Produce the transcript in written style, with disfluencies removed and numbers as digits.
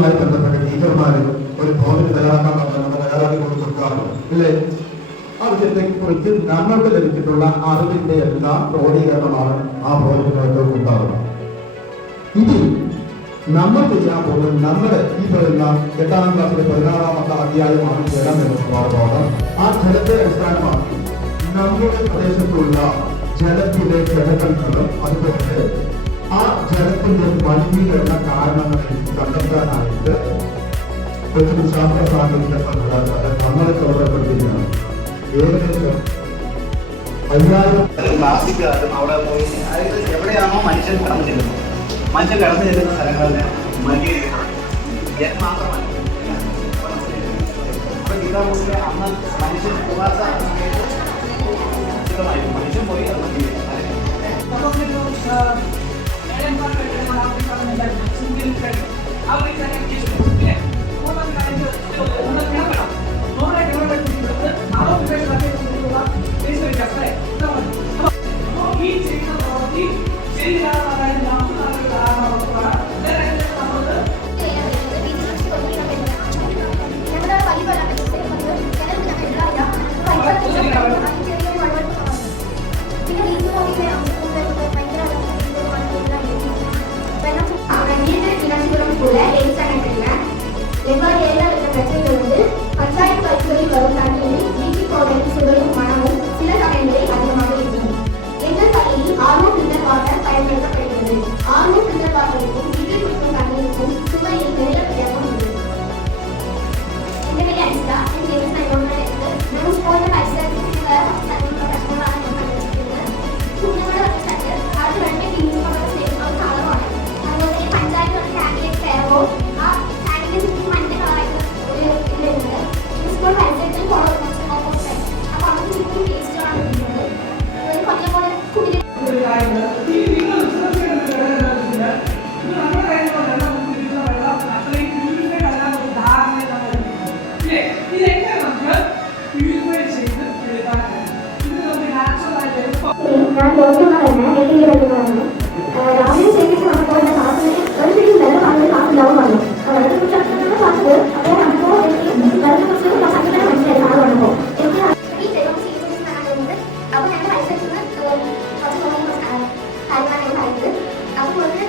ബന്ധപ്പെട്ട ടീച്ചർമാർ ഒരു പ്രോജക്ട് തയ്യാറാക്കാൻ നമ്മൾ തയ്യാറാക്കി കൊടുക്കാറുണ്ട് അല്ലേ? ആ വിഷയത്തെക്കുറിച്ച് നമ്മൾക്ക് ലഭിച്ചിട്ടുള്ള അറിവിന്റെ എല്ലാം ക്രോഡീകരണമാണ് ആ പ്രോജക്റ്റിനകത്ത് ഉണ്ടാവുക. ഇനി നമ്മൾ ചെയ്യാൻ പോകുന്നത് നമ്മുടെ ഈ പറയുന്ന 8ാം ക്ലാസ്സിലെ 16ാമത്തെ അധ്യായമാണ് ജലം എന്ന പാഠഭാഗം. ആ ജലത്തെ അടിസ്ഥാനമാക്കി നമ്മുടെ പ്രദേശത്തുള്ള ജലത്തിലെ ഘടകങ്ങളും അതുപോലെ ആ ജലത്തിന്റെ മലിനീകരണ കാരണങ്ങളെ കണ്ടെത്താനായിട്ട് കൊച്ചു ശാസ്ത്ര സാങ്കേതിക സംവിധാനം നമ്മളെ ചുമതലപ്പെടുത്തിയാണ്. ഏകദേശം 5000 പ്ലാസ്റ്റിക് അവിടെ പോയി എവിടെയാണോ മനുഷ്യൻ കടന്നു ചെല്ലുന്നത്, മനുഷ്യൻ കടന്നു ചെല്ലുന്ന സ്ഥലങ്ങളിൽ മലിനീകരിക്കണം മാത്രമല്ല. അപ്പൊ ഗീതാബോസിലെ അന്ന് മനുഷ്യൻ പുകാത്ത മനുഷ്യൻ പോയി അത് aku